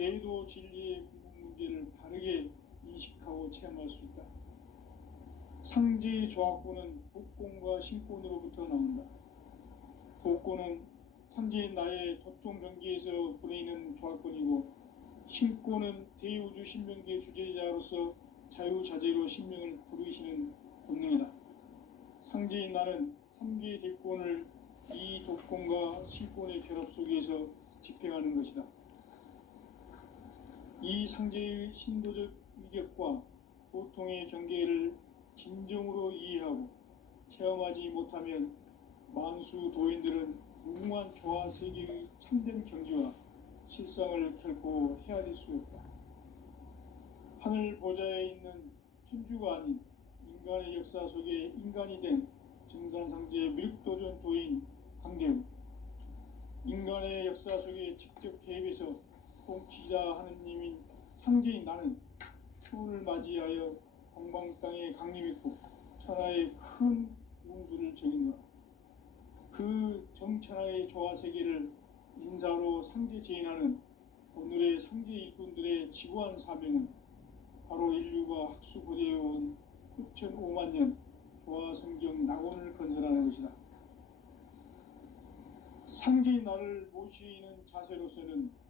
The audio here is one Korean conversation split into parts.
대도 진리의 궁극 문제를 바르게 인식하고 체험할 수 있다. 상제의 조합권은 독권과 신권으로부터 나온다. 독권은 상제의 나의 도통 경계에서 부리는 조합권이고, 신권은 대우주 신명계의 주제자로서 자유자재로 신명을 부르시는 본능이다. 상제의 나는 3개의 대권을 이 독권과 신권의 결합 속에서 집행하는 것이다. 이 상제의 신도적 위격과 도통의 경계를 진정으로 이해하고 체험하지 못하면 만수 도인들은 무궁한 조화 세계의 참된 경지와 실상을 결코 헤아릴 수 없다. 하늘 보좌에 있는 천주가 아닌 인간의 역사 속에 인간이 된 증산상제의 밀도전 도인 강대우, 인간의 역사 속에 직접 개입해서 통치자 하느님인 상제인 나는 추운을 맞이하여 동방땅에 강림했고 천하의 큰 운수를 정했노라. 그 정천하의 조화세계를 인사로 상제 제인하는 오늘의 상제 일꾼들의 지구한 사명은 바로 인류가 학수고대해온 6,500만 년 조화성경 낙원을 건설하는 것이다. 상제의 나를 모시는 자세로서는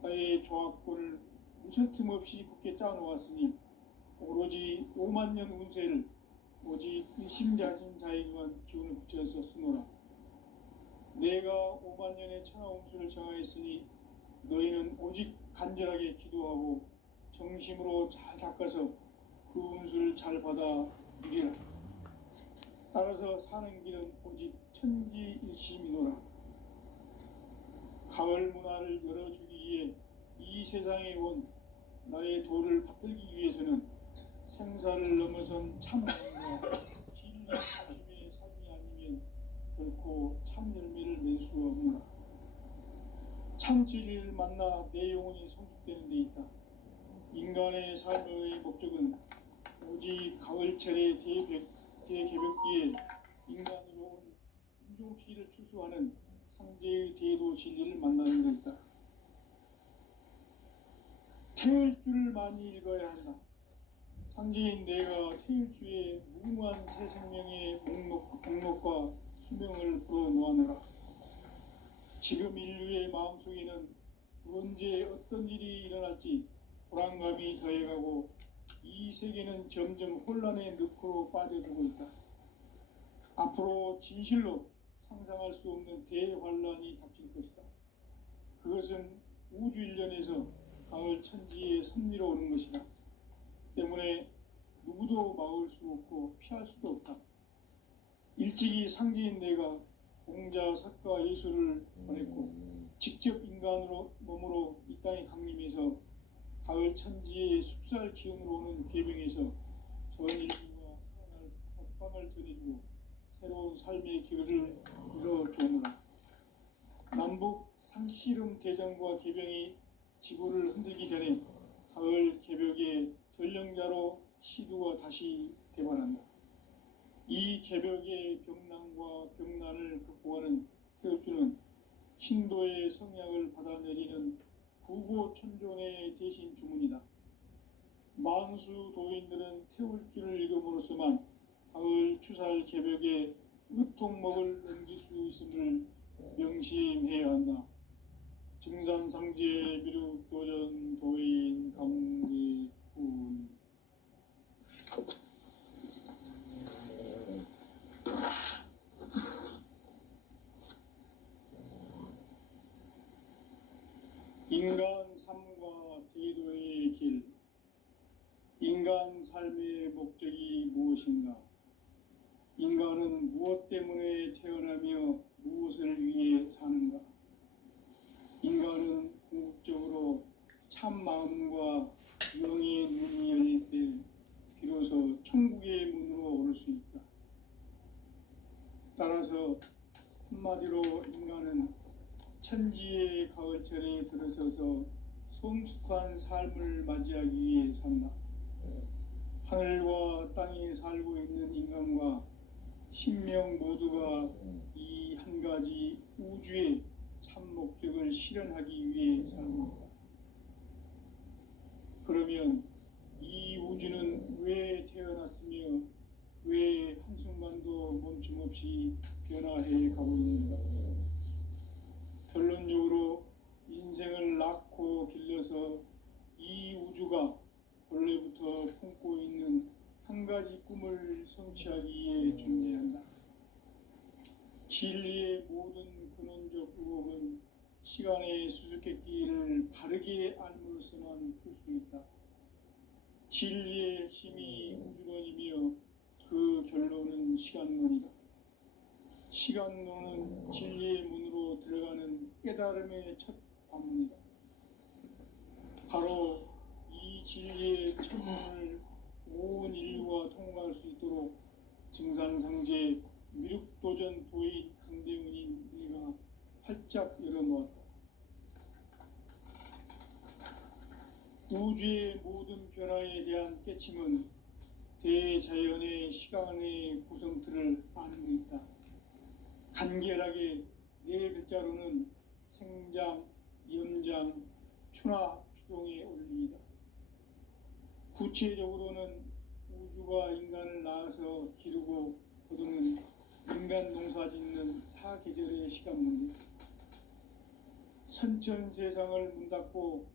나의 조합권을 무쇠틈 없이 굳게 짜놓았으니 오로지 5만 년 운세를 오직 일심자진 자에게만 기운을 붙여서 쓰노라. 내가 5만 년의 천하 운수를 정하였으니 너희는 오직 간절하게 기도하고 정심으로 잘 닦아서 그 운수를 잘 받아 누리라. 따라서 사는 길은 오직 천지일심이노라. 가을 문화를 열어주기 위해 이 세상에 온 나의 도를 받들기 위해서는 생사를 넘어선 참마음과 진리 중심의 삶이 아니면 결코 참 열매를 맺을 수 없노라. 참 진리를 만나 내 영혼이 성숙되는 데 있다. 인간의 삶의 목적은 오직 가을철의 대개벽기에 인간으로 온 인종시를 추수하는 상제의 대도 진리를 만나는 것이다. 태을 줄을 많이 읽어야 한다. 상제인 내가 태일주의 무궁한 새 생명의 목록과 수명을 불어놓아노라. 지금 인류의 마음속에는 언제 어떤 일이 일어날지 불안감이 더해가고 이 세계는 점점 혼란의 늪으로 빠져들고 있다. 앞으로 진실로 상상할 수 없는 대환란이 닥칠 것이다. 그것은 우주 일련에서 가을 천지의 섭리로 오는 것이다. 때문에 누구도 막을 수 없고 피할 수도 없다. 일찍이 상제인 내가 공자, 석가, 예수를 보냈고 직접 인간으로 몸으로 이 땅에 강림해서 가을 천지의 숲살 기운으로 오는 계병에서 전 인류가 살아날 법방을 전해주고 새로운 삶의 기회를 이뤄주노라. 남북 상씨름 대전과 계병이 지구를 흔들기 전에 가을 개벽의 전령자로 시두가 다시 대반한다. 이 개벽의 병난과 병난을 극복하는 태울주는 신도의 성약을 받아내리는 부고천존의 대신 주문이다. 만수 도인들은 태울주를 읽음으로써만 가을 추살 개벽의 으통목을 넘길 수 있음을 명심해야 한다. 증산상제 미륵도전 도인 강대훈. 인간 삶과 대도의 길. 인간 삶의 목적이 무엇인가? 인간은 무엇 때문에 태어나며 무엇을 위해 사는가? 인간은 궁극적으로 참 마음과 영의 문이 열릴 때 비로소 천국의 문으로 오를 수 있다. 따라서 한마디로 인간은 천지의 가을철에 들어서서 성숙한 삶을 맞이하기 위해 산다. 하늘과 땅에 살고 있는 인간과 신명 모두가 이 한 가지 우주의 참 목적을 실현하기 위해 살고 있다. 힘으로 길러서 이 우주가 원래부터 품고 있는 한 가지 꿈을 성취하기 위해 존재한다. 진리의 모든 근원적 의혹은 시간의 수수께끼를 바르게 알므로서만 풀 수 있다. 진리의 핵심이 우주론이며 그 결론은 시간론이다. 시간론은 진리의 문으로 들어가는 깨달음의 첫 관문이다. 바로 이 진리의 첫 문을 온 인류가 통과할 수 있도록 증산상제 미륵도전 도인 강대훈인 내가 활짝 열어놓았다. 우주의 모든 변화에 대한 깨침은 대자연의 시간의 구성틀을 아는 데 있다. 간결하게 네 글자로는 생장, 연장, 추나 추동의 원리이다. 구체적으로는 우주가 인간을 낳아서 기르고 거두는 인간 농사 짓는 사계절의 시간 문제. 선천 세상을 문 닫고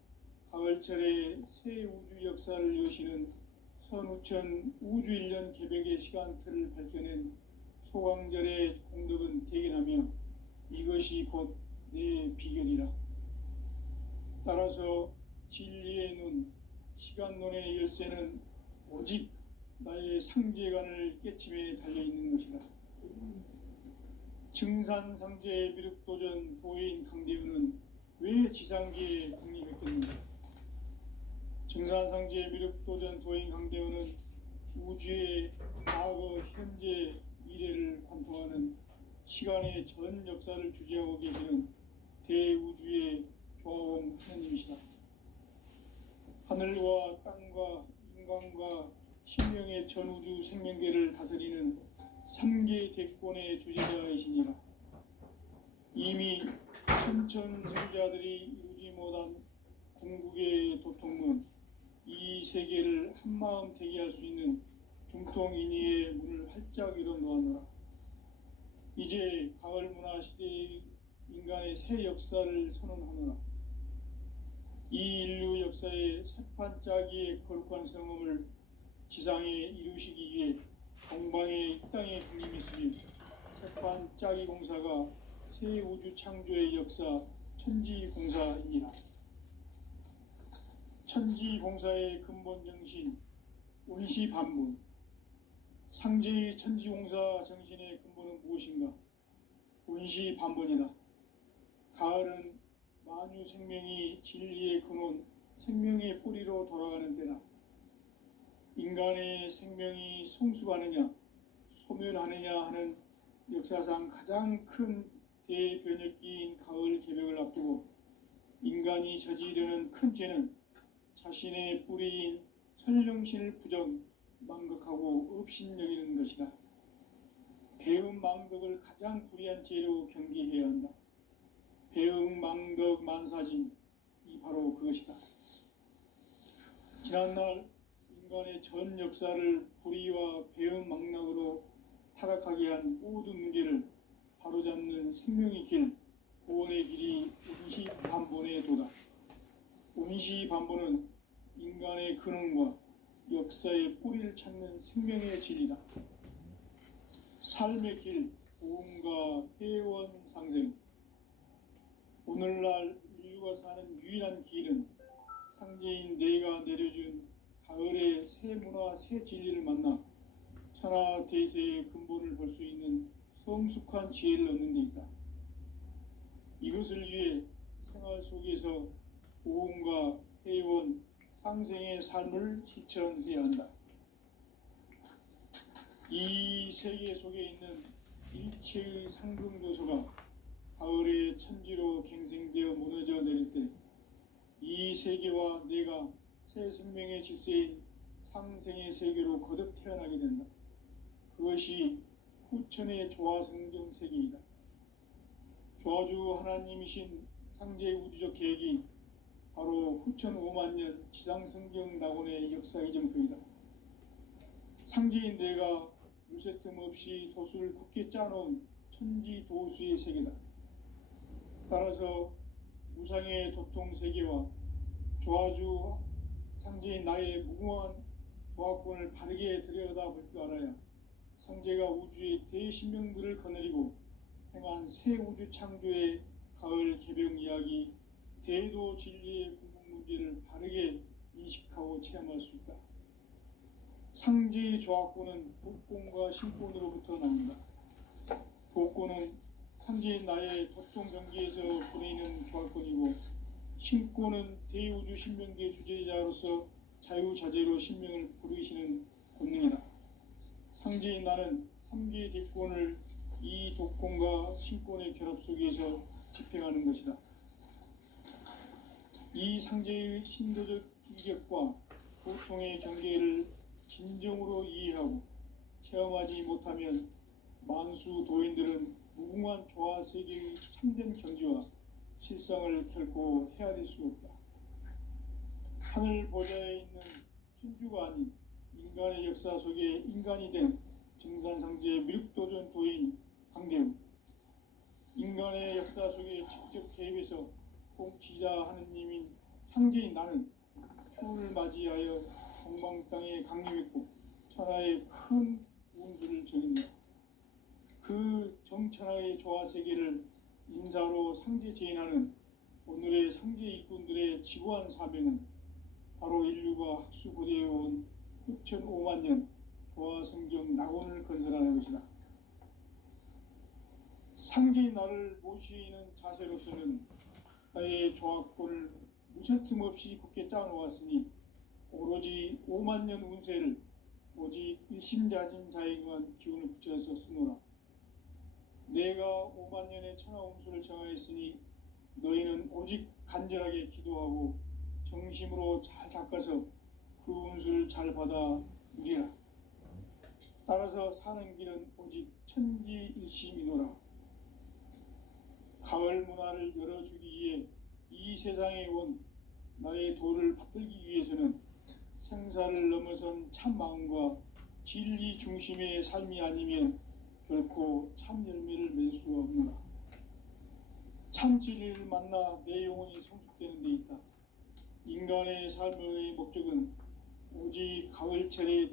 가을철에 새 우주 역사를 여시는 선우천 우주일년 개백의 시간틀을 밝혀낸 소강절의 공덕은 대견하며 이것이 곧 내 비결이라. 따라서 진리의 눈, 시간론의 열쇠는 오직 나의 상제관을 깨침에 달려있는 것이다. 증산상제 미륵도전 도인 강대훈은 왜 지상계에 국립했겠는가? 증산상제 미륵도전 도인 강대훈은 우주의 과거, 현재, 미래를 관통하는 시간의 전 역사를 주재하고 계시는 대우주의 조화원 하나님이시다. 하늘과 땅과 인간과 신명의 전우주 생명계를 다스리는 3개 대권의 주제자이시니라. 이미 천천생자들이 이루지 못한 궁극의 도통문, 이 세계를 한마음 대기할 수 있는 중통인의의 문을 활짝 열어놓았노라. 이제 가을 문화 시대의 인간의 새 역사를 선언하노라. 이 인류 역사의 새판짜기의 거룩한 성음을 지상에 이루시기 위해 동방의 이 땅에 군림했으니 새판짜기 공사가 새 우주 창조의 역사 천지공사이니라. 천지공사의 근본 정신 운시반문. 상제의 천지공사 정신의 근본은 무엇인가? 운시반문이다. 가을은 만유 생명이 진리의 근원, 생명의 뿌리로 돌아가는 때다. 인간의 생명이 성숙하느냐, 소멸하느냐 하는 역사상 가장 큰 대변혁기인 가을 개벽을 앞두고 인간이 저지르는 큰 죄는 자신의 뿌리인 설령신을 부정, 망극하고 업신여기는 것이다. 배음 망덕을 가장 불의한 죄로 경계해야 한다. 배음 망덕 만사진, 이 바로 그것이다. 지난날 인간의 전 역사를 불의와 배음 망락으로 타락하게 한 모든 문제를 바로잡는 생명의 길, 구원의 길이 운시반본의 도다. 운시반본은 인간의 근원과 역사의 뿌리를 찾는 생명의 진리다. 삶의 길, 보험과 회원 상생. 오늘날 인류가 사는 유일한 길은 상제인 내가 내려준 가을의 새 문화, 새 진리를 만나 천하 대세의 근본을 볼 수 있는 성숙한 지혜를 얻는 데 있다. 이것을 위해 생활 속에서 보험과 회원, 상생의 삶을 실천해야 한다. 이 세계 속에 있는 일체의 상금요소가 가을의 천지로 갱생되어 무너져 내릴 때 이 세계와 내가 새 생명의 질서인 상생의 세계로 거듭 태어나게 된다. 그것이 후천의 조화성경 세계이다. 조화주 하나님이신 상제 우주적 계획이 바로 후천 5만 년 지상성경 낙원의 역사 이정표이다. 상제인 내가 물새 틈 없이 도수를 굳게 짜놓은 천지 도수의 세계다. 따라서 무상의 도통 세계와 조아주 상제인 나의 무궁한 조합권을 바르게 들여다볼 줄 알아야 성제가 우주의 대신명들을 거느리고 행한 새 우주 창조의 가을 개병 이야기, 대도 진리의 궁극 문제를 바르게 인식하고 체험할 수 있다. 상제의 조합권은 복권과 신권으로부터 나온다. 복권은 상제인 나의 도통 경기에서 보내는 조합권이고, 신권은 대우주 신명기의 주제자로서 자유자재로 신명을 부르시는 권능이다. 상제인 나는 3개의 대권을 이 독권과 신권의 결합 속에서 집행하는 것이다. 이 상제의 신도적 이격과 고통의 경계를 진정으로 이해하고 체험하지 못하면 만수 도인들은 무궁한 조화 세계의 참된 경지와 실상을 결코 헤아릴 수 없다. 하늘 보좌에 있는 천주가 아닌 인간의 역사 속에 인간이 된 증산상제 미륵도전 도인 강대우, 인간의 역사 속에 직접 개입해서 통치자 하느님인 상제인 나는 추운을 맞이하여 동방 땅에 강림했고 천하의 큰 운수를 적인다. 그 정천하의 조화 세계를 인사로 상제 제인하는 오늘의 상제 일꾼들의 지구한 사명은 바로 인류가 학수고대해온 6,500만 년 조화 성경 낙원을 건설하는 것이다. 상제인 나를 모시는 자세로서는 나의 조합권을 무쇠틈 없이 굳게 짜놓았으니 오로지 5만 년 운세를 오직 일심자진 자에게만 기운을 붙여서 쓰노라. 내가 5만 년의 천하 운수를 정하였으니 너희는 오직 간절하게 기도하고 정심으로 잘 닦아서 그 운수를 잘 받아 누리라. 따라서 사는 길은 오직 천지일심이노라. 가을 문화를 열어주기 위해 이 세상에 온 나의 도를 받들기 위해서는 생사를 넘어선 참 마음과 진리 중심의 삶이 아니면 결코 참 열매를 맺을 수 없노라. 참 진리를 만나 내 영혼이 성숙되는 데 있다. 인간의 삶의 목적은 오직 가을철의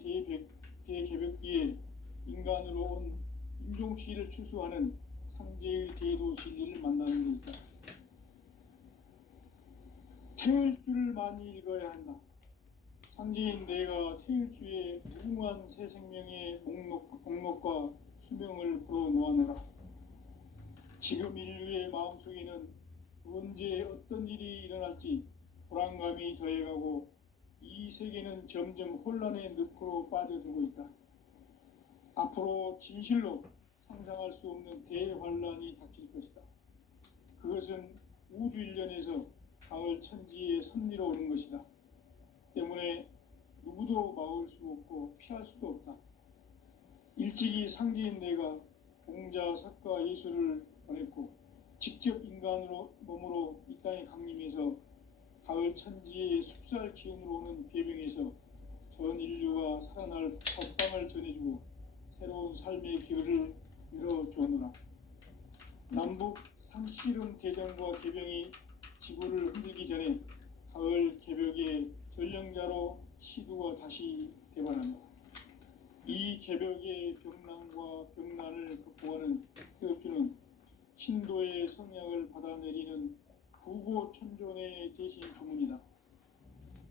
대개벽기에 인간으로 온 인종씨를 추수하는 상제의 대도 진리를 만나는 데 있다. 태일주를 많이 읽어야 한다. 상제인 내가 태일주의 무궁한 새 생명의 목록과 수명을 불어놓아노라. 지금 인류의 마음속에는 언제 어떤 일이 일어날지 불안감이 더해가고 이 세계는 점점 혼란의 늪으로 빠져들고 있다. 앞으로 진실로 상상할 수 없는 대환란이 닥칠 것이다. 그것은 우주 일련에서 가을 천지의 섭리로 오는 것이다. 때문에 누구도 막을 수 없고 피할 수도 없다. 일찍이 상제인 내가 공자, 석가, 예수를 보냈고 직접 인간으로 몸으로 이 땅에 강림해서 가을 천지의 숲살 기운으로 오는 괴병에서 전 인류가 살아날 법방을 전해주고 새로운 삶의 기회를 열어주노라. 남북 상씨름 대전과 개병이 지구를 흔들기 전에 가을 개벽의 전령자로 시두가 다시 대발한다. 이 개벽의 병난과 병난을 극복하는 태엽주는 신도의 성약을 받아내리는 구고천존의 대신 주문이다.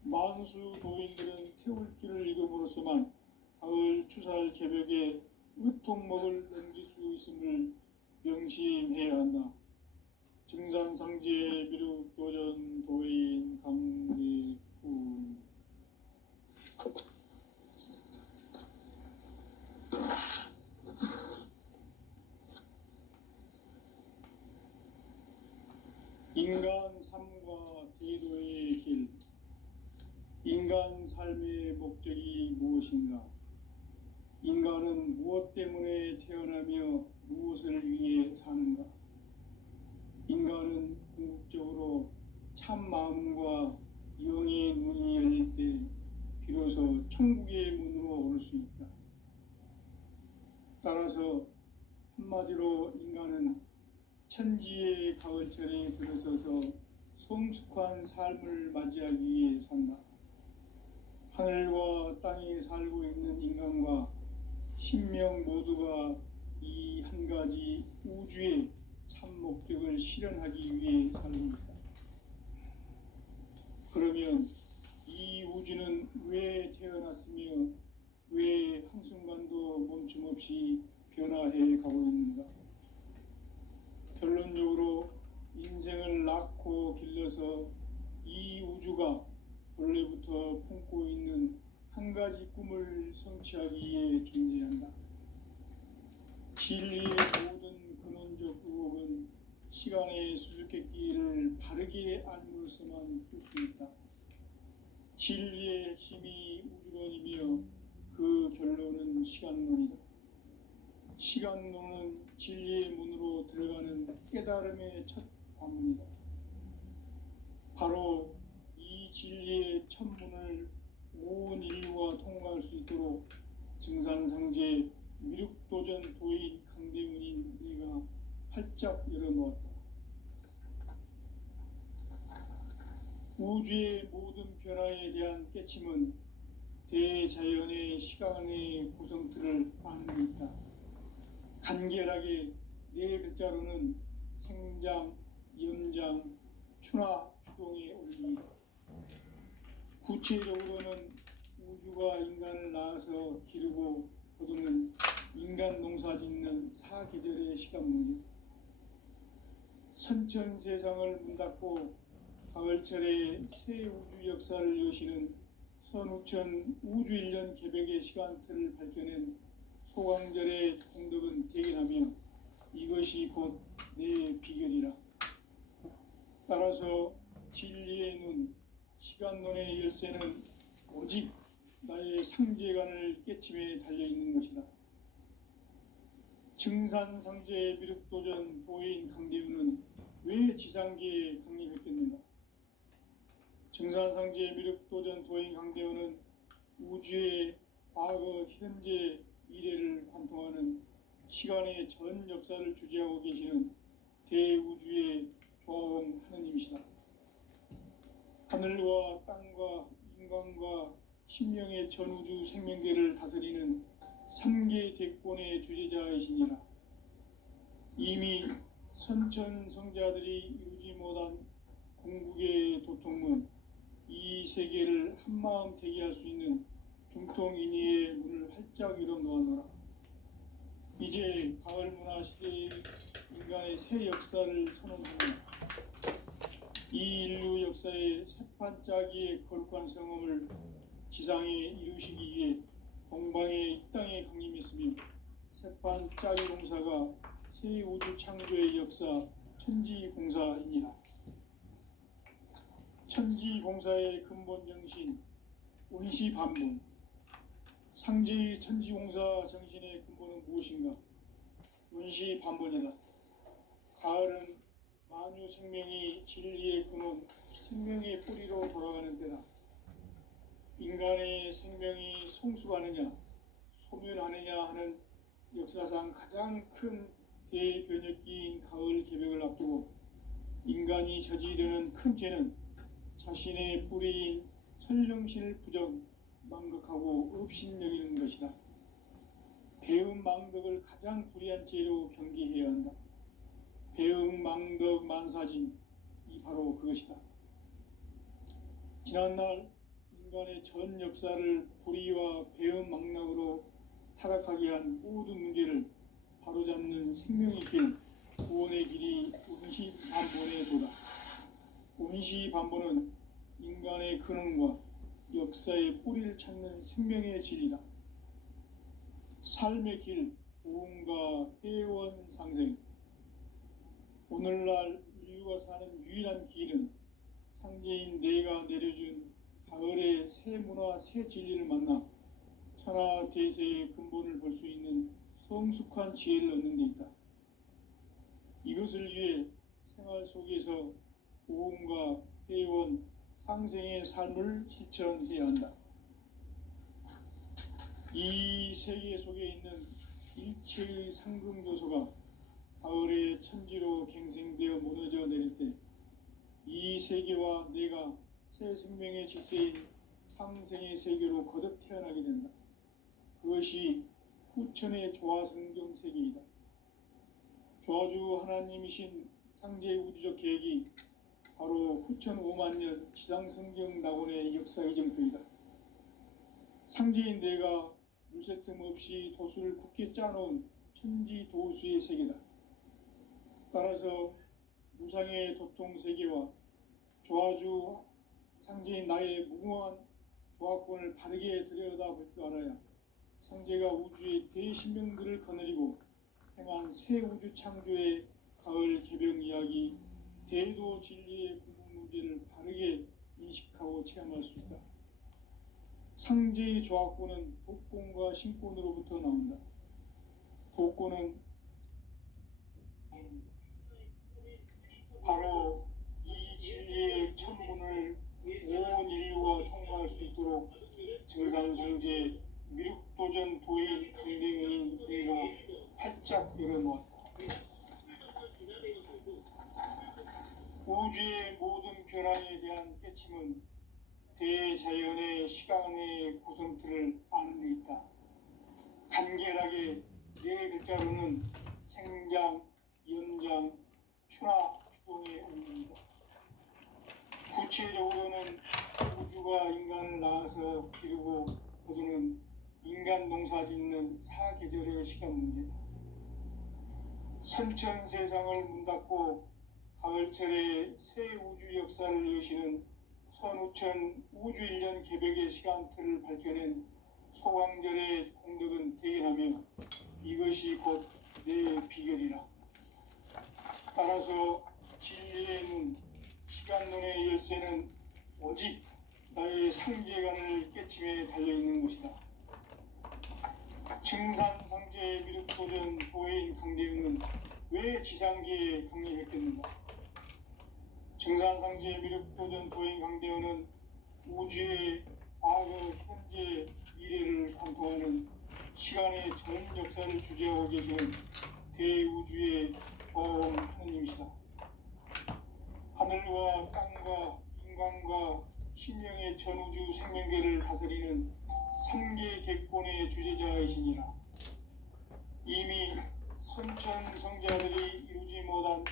만수 도인들은 태울주를 읽음으로써만 가을 추살 개벽의 으통먹을 넘길 수 있음을 명심해야 한다. 증산상제 미륵도전 도인 강대훈. 인간 삶과 대도의 길. 인간 삶의 목적이 무엇인가? 인간은 무엇 때문에 태어나며 무엇을 위해 사는가? 인간은 궁극적으로 참 마음과 영의 문이 열릴 때 비로소 천국의 문으로 올 수 있다. 따라서 한마디로 인간은 천지의 가을철에 들어서서 성숙한 삶을 맞이하기 위해 산다. 하늘과 땅에 살고 있는 인간과 신명 모두가 이 한 가지 우주의 참 목적을 실현하기 위해 살고 있다. 그러면 이 우주는 왜 태어났으며 왜 한순간도 멈춤 없이 변화해 가고 있는가? 결론적으로 인생을 낳고 길러서 이 우주가 원래부터 품고 있는 한 가지 꿈을 성취하기 위해 존재한다. 진리의 모든 근원적 의혹은 시간의 수수께끼를 바르게 알므로서만 풀 수 있다. 진리의 핵심이 우주론이며 그 결론은 시간론이다. 시간론은 진리의 문으로 들어가는 깨달음의 첫 관문이다. 바로 이 진리의 첫 문을 온 인류가 통과할 수 있도록 증산상제 미륵도전 도인 강대훈인 내가 활짝 열어놓았다. 우주의 모든 변화에 대한 깨침은 대자연의 시간의 구성틀을 안고 있다. 간결하게 네 글자로는 생장, 염장, 추나 추동의 원리이다. 구체적으로는 우주가 인간을 낳아서 기르고 거두는 인간 농사 짓는 사계절의 시간 문제. 선천 세상을 문 닫고 가을철에 새 우주 역사를 여시는 선우천 우주 1년 개백의 시간틀을 밝혀낸 소강절의 공덕은 대견하며 이것이 곧 내 비결이라. 따라서 진리의 눈, 시간론의 열쇠는 오직 나의 상제관을 깨침에 달려있는 것이다. 증산상제 미륵도전 도인 강대훈은 왜 지상계에 강림했겠는가? 증산상제 미륵도전 도인 강대훈은 우주의 과거, 현재, 미래를 관통하는 시간의 전 역사를 주재하고 계시는 대우주의 조화원 하느님이시다. 하늘과 땅과 인간과 신명의 전우주 생명계를 다스리는 3계 대권의 주재자이시니라. 이미 선천성자들이 이루지 못한 궁극의 도통문, 이 세계를 한마음 대기할 수 있는 중통인의의 문을 활짝 열어놓아노라. 이제 가을 문화 시대의 인간의 새 역사를 선언하며 이 인류 역사의 새판 짜기의 거룩한 성험을 지상에 이루시기 위해 동방의 이 땅에 강림했으며 새판 짜기 공사가 새 우주 창조의 역사 천지공사이니라. 천지공사의 근본 정신 운시반문. 상제의 천지공사 정신의 근본은 무엇인가? 운시반문이다. 가을은 만유 생명이 진리의 근원, 생명의 뿌리로 돌아가는 때다. 인간의 생명이 성숙하느냐, 소멸하느냐 하는 역사상 가장 큰 대변혁기인 가을 개벽을 앞두고 인간이 저지르는 큰 죄는 자신의 뿌리인 설령신을 부정, 망극하고 업신여기는 것이다. 배음 망덕을 가장 불의한 죄로 경계해야 한다. 배음 망덕 만사진, 이 바로 그것이다. 지난날 인간의 전 역사를 불의와 배음 망락으로 타락하게 한 모든 문제를 바로잡는 생명의 길, 구원의 길이 운시반본의 도다. 운시반본은 인간의 근원과 역사의 뿌리를 찾는 생명의 진리다. 삶의 길, 보험과 회원 상생. 오늘날 인류가 사는 유일한 길은 상제인 내가 내려준 가을의 새 문화, 새 진리를 만나 천하 대세의 근본을 볼 수 있는 성숙한 지혜를 얻는 데 있다. 이것을 위해 생활 속에서 보험과 회원, 상생의 삶을 실천해야 한다. 이 세계 속에 있는 일체의 상금 요소가 가을의 천지로 갱생되어 무너져 내릴 때 이 세계와 내가 새 생명의 질서인 상생의 세계로 거듭 태어나게 된다. 그것이 후천의 조화성경 세계이다. 조화주 하나님이신 상제의 우주적 계획이 바로 후천 5만 년 지상성경 낙원의 역사 이정표이다. 상제인 내가 물새 틈 없이 도수를 굳게 짜놓은 천지 도수의 세계다. 따라서 무상의 도통 세계와 조화주 상제인 나의 무궁한 조화권을 바르게 들여다볼 줄 알아야 상제가 우주의 대신명들을 거느리고 행한 새 우주 창조의 가을 개병 이야기, 대도 진리의 궁극 문제를 바르게 인식하고 체험할 수 있다. 상제의 조화권은 복권과 신권으로부터 나온다. 복권은 바로 이 진리의 천문을 온 인류가 통과할 수 있도록 증산성제 미륵도전 도인 강대인인 내가 활짝 열어놓았다. 우주의 모든 변화에 대한 깨침은 대자연의 시간의 구성틀을 아는 데 있다. 간결하게 네 글자로는 생장, 연장, 추나 추동의 의미이다. 구체적으로는 우주가 인간을 낳아서 기르고 거두는 인간 농사 짓는 사계절의 시간 문제다. 선천 세상을 문 닫고 가을철에 새 우주 역사를 여시는 선우천 우주 1년 개벽의 시간틀을 밝혀낸 소광절의 공덕은 대견하며 이것이 곧 내 비결이라. 따라서 진리의 문, 시간론의 열쇠는 오직 나의 상제관을 깨침에 달려있는 것이다. 증산상제의 미륵도전 도인 강대응은 왜 지상계에 강림했겠는가? 증산상제의 미륵도전 도인 강대응은 우주의 과거, 현재, 미래를 관통하는 시간의 전 역사를 주재하고 계시는 대우주의 조화원 하느님이시다. 하늘과 땅과 인간과 신령의 전우주 생명계를 다스리는 3계 객권의 주제자이시니라. 이미 선천 성자들이 이루지 못한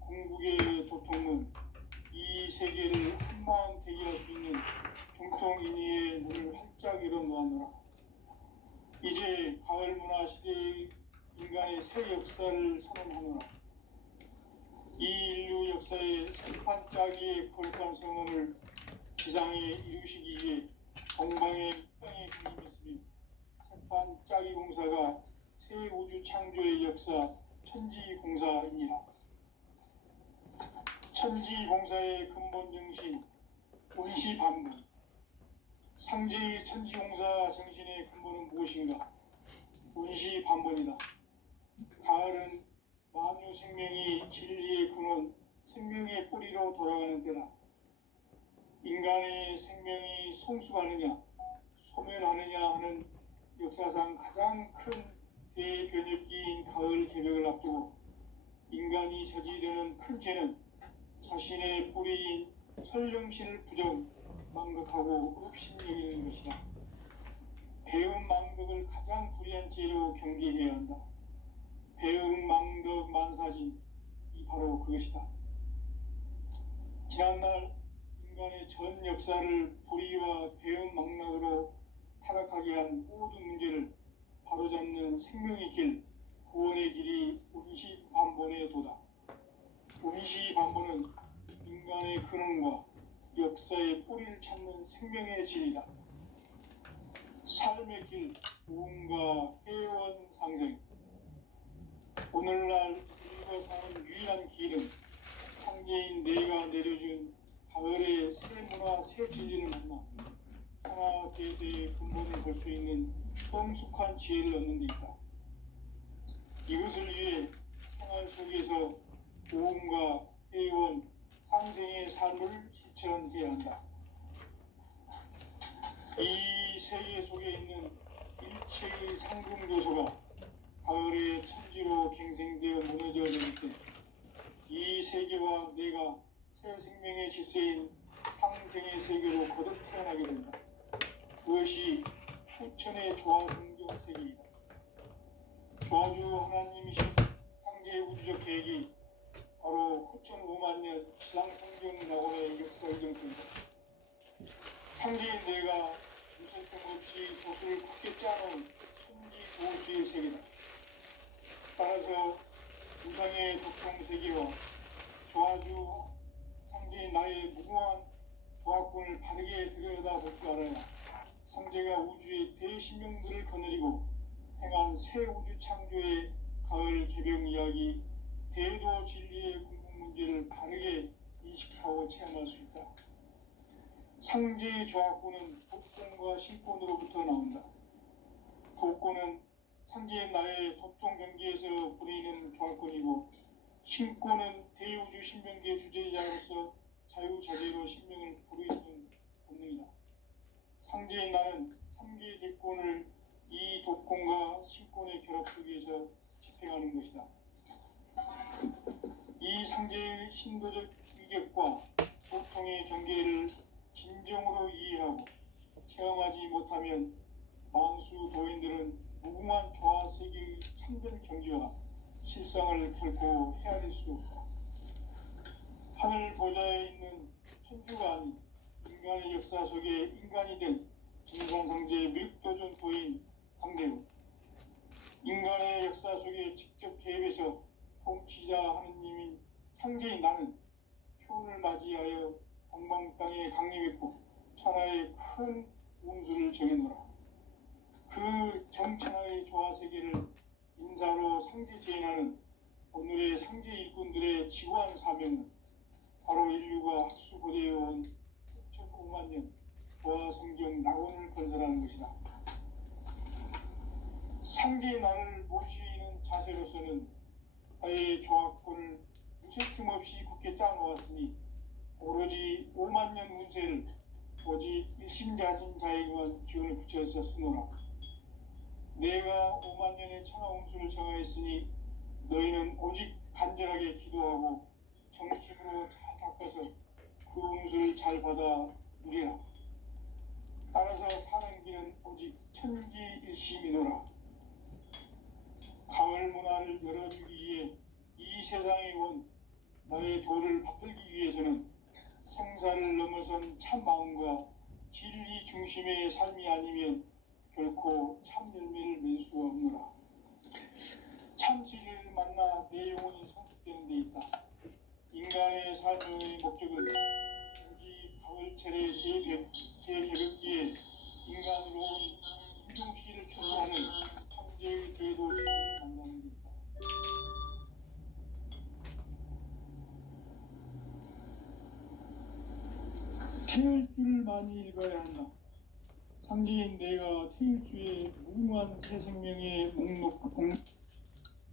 궁극의 도통은 이 세계를 한마음 대기할 수 있는 중통인의의 문을 활짝 열어놓았노라. 이제 가을 문화 시대의 인간의 새 역사를 선언하노라. 이 인류 역사의 생판짜기의 거룩한 성험을 지상에 이루시기 위해 동방의 땅에 군림했으며 생판짜기 공사가 새 우주 창조의 역사 천지공사이니라. 천지공사의 근본 정신 원시반문. 상제의 천지공사 정신의 근본은 무엇인가? 원시반문이다. 가을은 만유 생명이 진리의 근원, 생명의 뿌리로 돌아가는 때다. 인간의 생명이 성숙하느냐, 소멸하느냐 하는 역사상 가장 큰 대변혁기인 가을 개벽을 앞두고 인간이 저지르는 큰 죄는 자신의 뿌리인 설령신을 부정, 망극하고 업신여기는 것이다. 배움 망덕을 가장 불의한 죄로 경계해야 한다. 배움 망덕 만사진, 이 바로 그것이다. 지난날 인간의 전 역사를 불의와 배움 망락으로 타락하게 한 모든 문제를 바로잡는 생명의 길, 구원의 길이 원시반본의 도다. 원시반본은 인간의 근원과 역사의 뿌리를 찾는 생명의 진이다. 삶의 길, 무언가 회원 상생. 오늘날 우리가 사는 유일한 길은 상제인 내가 내려준 가을의 새 문화, 새 진리를 만나 하나 대세의 근본을 볼 수 있는 성숙한 지혜를 얻는 데 있다. 이것을 위해 생활 속에서 모험과 회원, 상생의 삶을 실천해야 한다. 이 세계 속에 있는 일체의 상금 요소가 가을의 천지로 갱생되어 무너져 내릴 때 이 세계와 내가 새 생명의 질서인 상생의 세계로 거듭 태어나게 된다. 그것이 후천의 조화성경 세계이다. 조주 하나님이신 상제의 우주적 계획이 바로 후천 5만 년 지상성경 낙원의 역사 이정표이다. 상제인 내가 무슨 틈 없이 도수를 굳게 짜놓은 천지 도시의 세계다. 따라서 우상의 독통 세계와 조아주 상제인 나의 무궁한 조합권을 바르게 들여다볼 줄 알아야 상제가 우주의 대신명들을 거느리고 행한 새 우주 창조의 가을 개병 이야기, 대도 진리의 궁극 문제를 바르게 인식하고 체험할 수 있다. 상제의 조합권은 복권과 신권으로부터 나온다. 복권은 상제의 나의 도통 경계에서 부리는 조합권이고, 신권은 대우주 신명계 주제자로서 자유자재로 신명을 부르는 본능이다. 상제의 나는 3개의 대권을 이 독권과 신권의 결합 속에서 집행하는 것이다. 이 상제의 신도적 위격과 보통의 경계를 진정으로 이해하고 체험하지 못하면 만수 도인들은 무궁한 조화 세계의 참된 경지와 실상을 결코 헤아릴 수 없다. 하늘 보좌에 있는 천주가 아닌 인간의 역사 속에 인간이 된 진상상제의 밀도전 도인 강대우, 인간의 역사 속에 직접 개입해서 통치자 하느님인 상제인 나는 초원을 맞이하여 방방 땅에 강림했고 천하의 큰 운수를 정해놓으라. 그 정천하의 조화세계를 인사로 상제 제인하는 오늘의 상제 일꾼들의 지구한 사명은 바로 인류가 학수고대해온 6,500만 년 조화성경 낙원을 건설하는 것이다. 상제의 나를 모시는 자세로서는 나의 조합권을 무쇠틈 없이 굳게 짜놓았으니 오로지 5만 년 운세를 오직 일심자진 자에게만 기운을 붙여서 쓰노라. 내가 5만 년의 천하 운수를 정하였으니 너희는 오직 간절하게 기도하고 정식으로 잘 닦아서 그 운수를 잘 받아 누리라. 따라서 사는 길은 오직 천지일심이노라. 가을 문화를 열어주기 위해 이 세상에 온 너의 도를 받들기 위해서는 생사를 넘어선 참 마음과 진리 중심의 삶이 아니면 결코 참 열매를 맺을 수가 없노라. 참 진리를 만나 내 영혼이 성숙되는 데 있다. 인간의 삶의 목적은 오직 가을철의 재개벽기에 인간으로 온 인종시를 초래하는 상제의 대도시를 만나는 데 있다. 태일주를 많이 읽어야 한다. 상제인 내가 태일주의 무궁한 새 생명의 목록을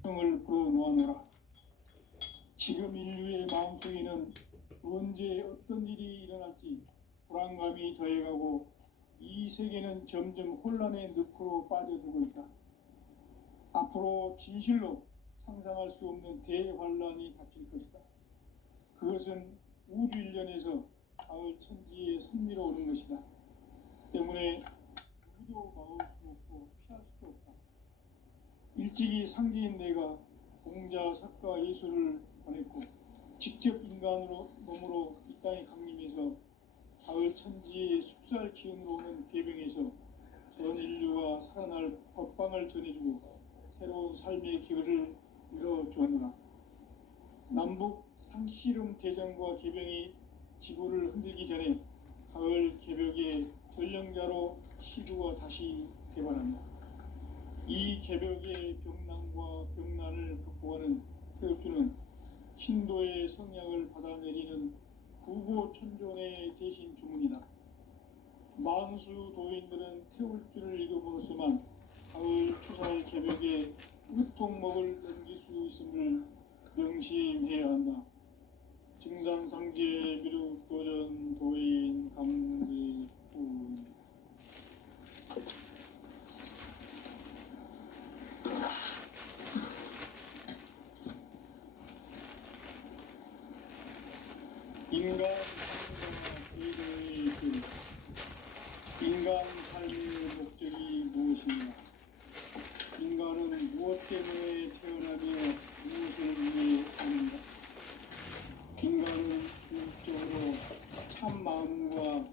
풀어놓아노라. 지금 인류의 마음속에는 언제 어떤 일이 일어날지 불안감이 더해가고 이 세계는 점점 혼란의 늪으로 빠져들고 있다. 앞으로 진실로 상상할 수 없는 대환란이 닥칠 것이다. 그것은 우주 일련에서 가을 천지의 섭리로 오는 것이다. 때문에 누구도 막을 수 없고 피할 수도 없다. 일찍이 상제인 내가 공자, 석가, 예수를 보냈고 직접 인간으로 몸으로 이 땅에 강림해서 가을 천지의 숲살 기운으로 오는 계병에서 전 인류가 살아날 법방을 전해주고 새로운 삶의 기회를 열어주었노라. 남북 상씨름 대전과 계병이 지구를 흔들기 전에 가을 개벽의 전령자로 시주가 다시 개발한다. 이 개벽의 병난과 병난을 극복하는 태엽주는 신도의 성향을 받아내리는 구고천존의 대신 주문이다. 만수 도인들은 태울주를 읽어보고서만 가을 추살 개벽의 으통목을 넘길 수 있음을 명심해야 한다. 증산상제 미륵도전 도인 감리꾼. 인간 삶의 목적이 무엇인가? 인간은 무엇 때문에 태어나며 무엇을 위해 사는가? 인간은 궁극적으로 참 마음과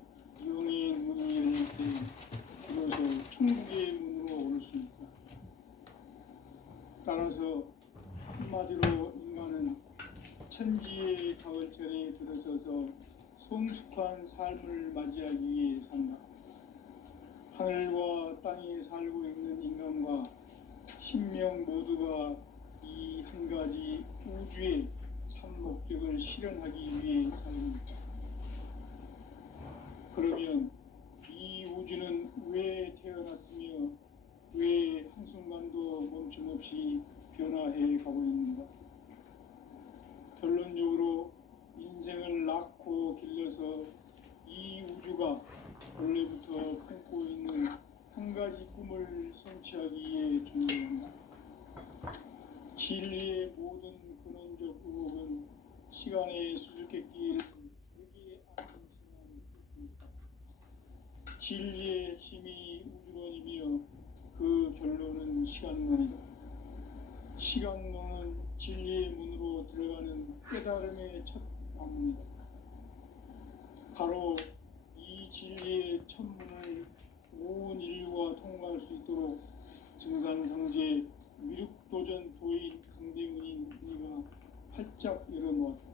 영의 문이 열릴 때 비로소 천국의 문으로 올 수 있다. 따라서 한마디로 인간은 천지의 가을철에 들어서서 성숙한 삶을 맞이하기 위해 산다. 하늘과 땅에 살고 있는 인간과 신명 모두가 이 한 가지 우주의 참 목적을 실현하기 위해 살고 있다. 그러면 이 우주는 왜 태어났으며 왜 한순간도 멈춤없이 변화해 가고 있는가? 결론적으로 인생을 낳고 길러서 이 우주가 원래부터 품고 있는 한 가지 꿈을 성취하기 위해 존재한다. 진리의 모든 근원적 의혹은 시간의 수수께끼를 세계에 안을 수만 있습니다. 진리의 힘이 우주론이며 그 결론은 시간론이다. 시간론은 진리의 문으로 들어가는 깨달음의 첫 방문이다. 바로 이 진리의 첫 문을 온 인류가 통과할 수 있도록 증산성제 미륵도전 도인 강대문인 네가 활짝 열어놓았다.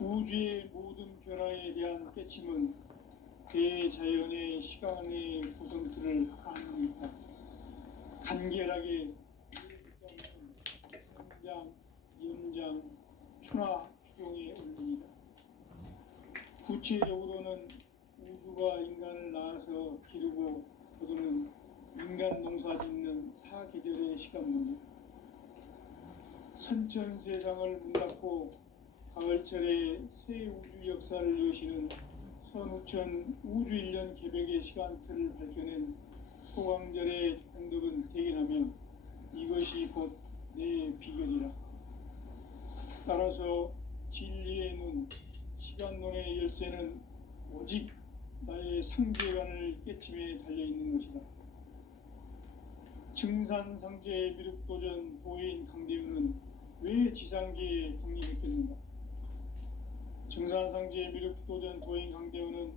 우주의 모든 변화에 대한 깨침은 대자연의 시간의 구성틀을 아는 있다. 간결하게 성장, 연장, 추나 추동의 원리이다. 구체적으로는 우주가 인간을 낳아서 기르고 거두는 인간 농사 짓는 사계절의 시간 문제. 선천 세상을 문닫고 가을철에 새 우주 역사를 여시는 선우천 우주 1년 개벽의 시간틀을 밝혀낸 소강절의 행덕은 대견하며 이것이 곧 내 비결이라. 따라서 진리의 눈, 시간론의 열쇠는 오직 나의 상계관을 깨침에 달려있는 것이다. 증산상제의 미륵도전 도인 강대우는 왜 지상계에 강림했겠는가? 증산상제의 미륵도전 도인 강대우는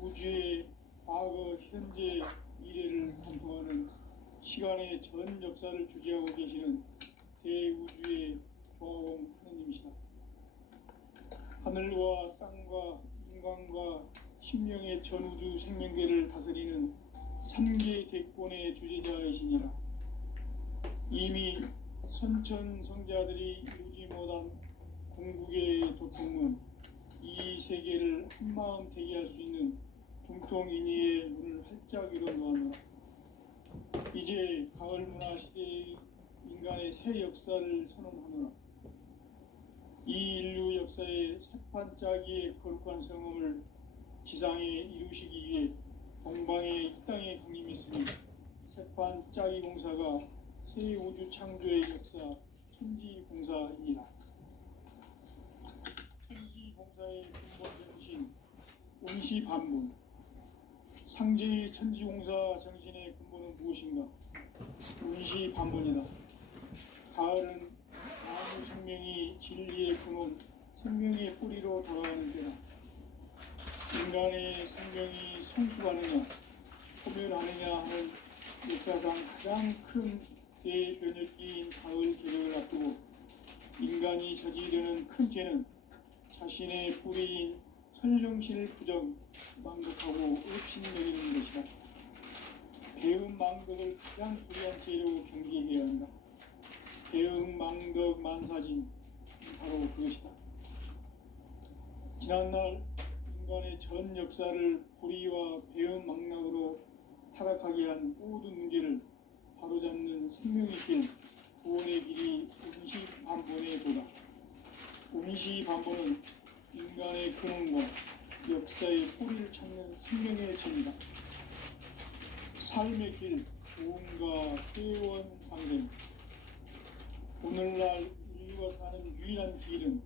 우주의 과거, 현재, 미래를 관통하는 시간의 전 역사를 주재하고 계시는 대우주의 조화공 하느님이시다. 하늘과 땅과 인간과 심령의 전우주 생명계를 다스리는 삼계 대권의 주재자이시니라. 이미 선천성자들이 이루지 못한 궁극의 도통문, 이 세계를 한마음 대기할 수 있는 중통인의의 문을 활짝 열어놓았노라. 이제 가을 문화 시대의 인간의 새 역사를 선언하노라. 이 인류 역사의 새판짜기의 거룩한 성험을 지상에 이루시기 위해 동방의 이 땅에 강림했으니 새판짜기 공사가 새 우주 창조의 역사 천지공사입니다. 천지공사의 근본 정신 운시반문. 상제의 천지공사 정신의 근본은 무엇인가? 운시반문이다. 가을은 나무 생명이 진리의 근원, 생명의 뿌리로 돌아가는 때다. 인간의 생명이 성숙하느냐, 소멸하느냐 하는 역사상 가장 큰 대변혁기인 가을 개벽을 앞두고 인간이 저지르는 큰 죄는 자신의 뿌리인 설령신을 부정, 망독하고 업신여기는 것이다. 배음 망덕을 가장 불의한 죄로 경계해야 한다. 배음 망덕 만사진, 바로 그것이다. 지난날 인간의 전 역사를 불의와 배음 망락으로 타락하게 한 모든 문제를 바로잡는 생명의 길, 구원의 길이 운시반본의 도다. 운시반본은 인간의 근원과 역사의 뿌리를 찾는 생명의 진이다. 삶의 길, 구원과 회원 상생. 오늘날 인류가 사는 유일한 길은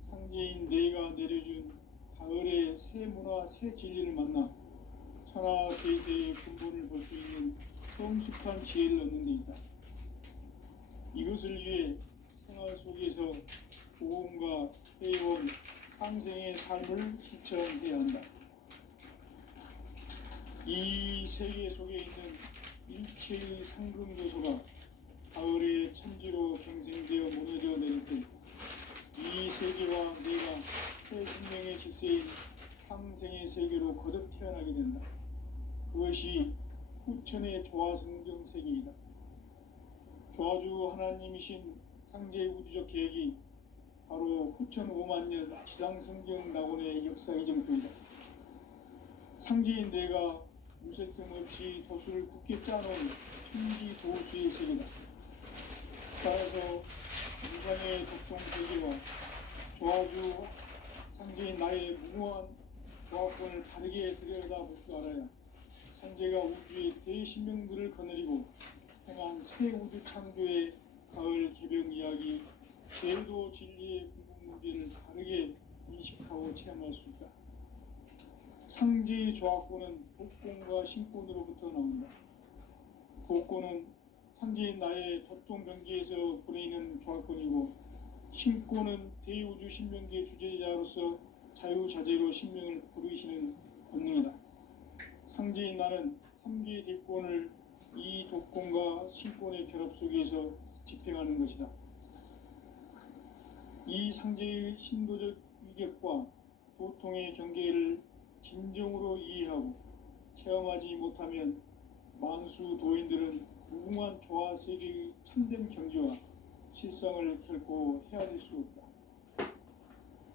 상제인 내가 내려준 가을의 새 문화, 새 진리를 만나 천하 대세의 근본을 볼 수 있는 성숙한 지혜를 얻는 데 있다. 이것을 위해 생활 속에서 고음과 해온 상생의 삶을 실천해야 한다. 이 세계 속에 있는 일체의 상금 요소가 가을의 천지로 갱생되어 무너져 내릴 때 이 세계와 내가 새 생명의 질서인 상생의 세계로 거듭 태어나게 된다. 그것이 후천의 조화성경 세계이다. 조화주 하나님이신 상제 우주적 계획이 바로 후천 5만년 지상성경 낙원의 역사 이정표이다. 상제인 내가 무쇠 틈 없이 도수를 굳게 짜놓은 천지 도수의 세계다. 따라서 무상의 독종 세계와 조화주 상제인 나의 무모한 조합권을 바르게 들여다볼 줄 알아야 상제가 우주의 대신명들을 거느리고 행한 새 우주 창조의 가을 개병 이야기, 제도 진리의 궁극 문제를 바르게 인식하고 체험할 수 있다. 상제의 조합권은 복권과 신권으로부터 나온다. 복권은 상제인 나의 도통 경계에서 부리는 조합권이고, 신권은 대우주 신명기의 주제자로서 자유자재로 신명을 부르시는 권능이다. 상제인 나는 3개의 대권을 이 독권과 신권의 결합 속에서 집행하는 것이다. 이 상제의 신도적 위격과 도통의 경계를 진정으로 이해하고 체험하지 못하면 만수 도인들은 무궁한 조화 세계의 참된 경지와 실상을 결코 헤아릴 수 없다.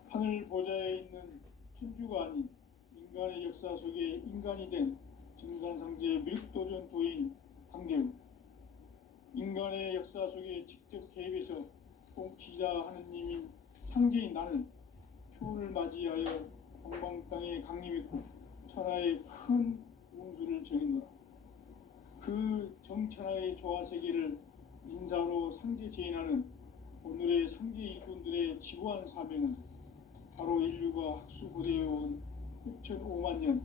하늘 보좌에 있는 천주가 아닌 인간의 역사 속에 인간이 된 증산상제 밀도전 도인 강대우, 인간의 역사 속에 직접 개입해서 통치자 하느님인 상제인 나는 추후를 맞이하여 동방 땅에 강림했고 천하의 큰 운수를 정했노라. 그 정천하의 조화 세계를 인사로 상제 제인하는 오늘의 상제 일꾼들의 지구한 사명은 바로 인류가 학수고대해온 6,5만 년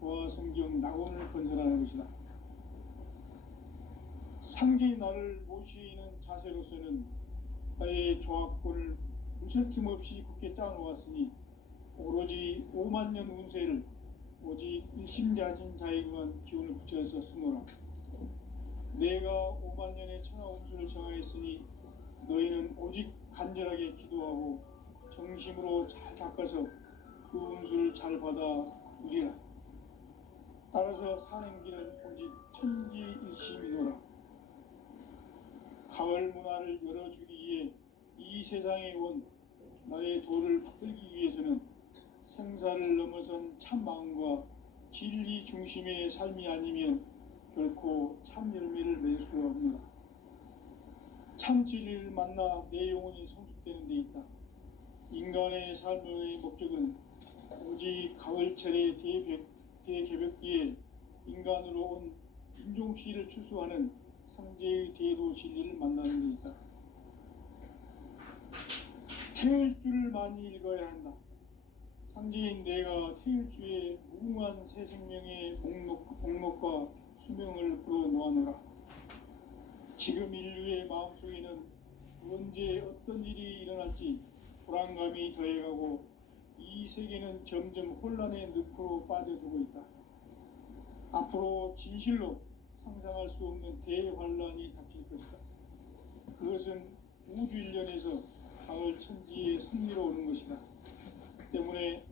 조화 성경 낙원을 건설하는 것이다. 상제의 나를 모시는 자세로서는 나의 조합권을 무쇠틈 없이 굳게 짜놓았으니 오로지 5만 년 운세를 오직 일심자진 자에게만 기운을 붙여서 쓰노라. 내가 5만 년의 천하 운수를 정하였으니 너희는 오직 간절하게 기도하고 정심으로 잘 닦아서 그 운수를 잘 받아 누리라. 따라서 사는 길은 오직 천지일심이노라. 가을 문화를 열어주기 위해 이 세상에 온 나의 도를 받들기 위해서는 생사를 넘어선 참 마음과 진리 중심의 삶이 아니면 결코 참 열매를 맺을 수가 없노라. 참 진리를 만나 내 영혼이 성숙되는 데 있다. 인간의 삶의 목적은 오직 가을철의 대개벽기에 인간으로 온 인종시를 추수하는 상제의 대도 진리를 만나는 데 있다. 태을주를 많이 읽어야 한다. 상제인 내가 태을주의 무궁한 새 생명의 목록과 수명을 불어놓아노라. 지금 인류의 마음속에는 언제 어떤 일이 일어날지 불안감이 더해가고 이 세계는 점점 혼란의 늪으로 빠져들고 있다. 앞으로 진실로 상상할 수 없는 대환란이 닥칠 것이다. 그것은 우주 일련에서 가을 천지의 섭리로 오는 것이다. 때문에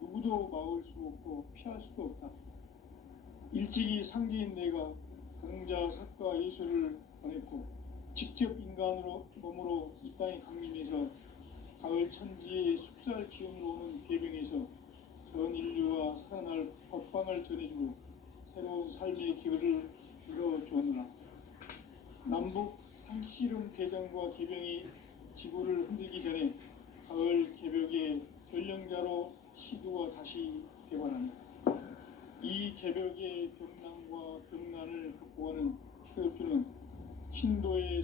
누구도 막을 수 없고 피할 수도 없다. 일찍이 상제인 내가 공자, 석가, 예수를 보냈고 직접 인간으로 몸으로 이 땅에 강림해서 가을 천지의 숲살 기운으로 오는 괴병에서 전 인류와 살아날 법방을 전해주고 새로운 삶의 기회를 이뤄주었노라. 남북 상씨름 대전과 개병이 지구를 흔들기 전에 가을 개벽의 전령자로 시두가 다시 대관한다. 이 개벽의 병난과 병난을 극복하는 태엽주는 신도의